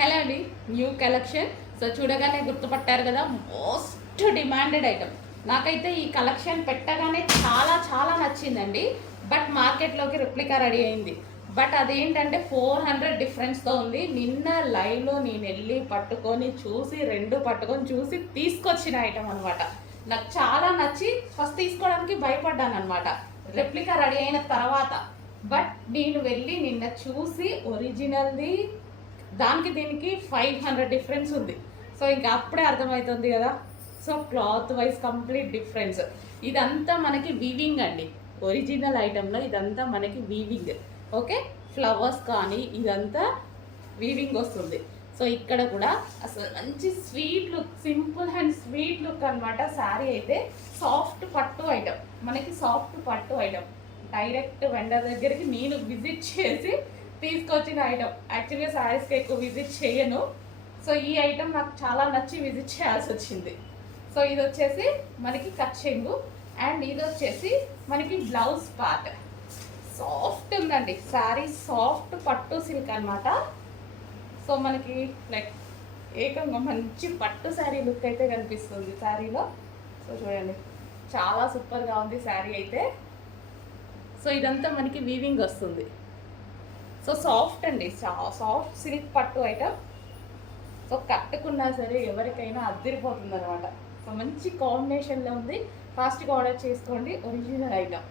Hello అండి, new collection. So చూడగానే గుర్తుపట్టారు కదా, మోస్ట్ డిమాండెడ్ ఐటమ్. నాకైతే ఈ కలెక్షన్ పెట్టగానే చాలా చాలా నచ్చిందండి. బట్ మార్కెట్లోకి రిప్లికా రెడీ అయింది. బట్ అదేంటంటే 400 డిఫరెన్స్తో ఉంది. నిన్న లైవ్లో నేను వెళ్ళి పట్టుకొని చూసి చూసి తీసుకొచ్చిన ఐటమ్ అనమాట. నాకు చాలా నచ్చి ఫస్ట్ తీసుకోవడానికి భయపడ్డాను అనమాట, రెప్లికా రెడీ అయిన తర్వాత. బట్ నేను వెళ్ళి నిన్న చూసి ఒరిజినల్ది దానికి దీనికి 500 డిఫరెన్స్ ఉంది. సో ఇంకా అప్పుడే అర్థమవుతుంది కదా. So cloth wise complete difference. ఇదంతా మనకి వీవింగ్ అండి. ఒరిజినల్ ఐటెంలో ఇదంతా మనకి వీవింగ్. ఓకే, ఫ్లవర్స్ కానీ ఇదంతా వీవింగ్ వస్తుంది. సో ఇక్కడ కూడా అసలు మంచి sweet look, simple and sweet look అనమాట. శారీ అయితే సాఫ్ట్ పట్టు ఐటమ్, మనకి సాఫ్ట్ పట్టు ఐటమ్. డైరెక్ట్ వెండర్ దగ్గరికి నేను విజిట్ చేసి తీసుకొచ్చిన ఐటమ్. యాక్చువల్గా శారీస్కి ఎక్కువ విజిట్ చేయను. సో ఈ ఐటమ్ నాకు చాలా నచ్చి విజిట్ చేయాల్సి వచ్చింది. సో ఇది వచ్చేసి మనకి కచ్చెంగు అండ్ ఇది వచ్చేసి మనకి బ్లౌజ్ పార్ట్. సాఫ్ట్ ఉందండి శారీ, సాఫ్ట్ పట్టు సిల్క్ అనమాట. సో మనకి లైక్ ఏకంగా మంచి పట్టు శారీ లుక్ అయితే కనిపిస్తుంది శారీలో. సో చూడండి, చాలా సూపర్గా ఉంది శారీ అయితే. సో ఇదంతా మనకి వీవింగ్ వస్తుంది. సో సాఫ్ట్ అండి, సాఫ్ట్ సిల్క్ పట్టు ఐటమ్. సో కట్టుకున్నా సరే ఎవరికైనా అద్దరిపోతుంది అనమాట. సో మంచి కాంబినేషన్లో ఉంది. ఫాస్ట్గా ఆర్డర్ చేసుకోండి, ఒరిజినల్ ఐటమ్.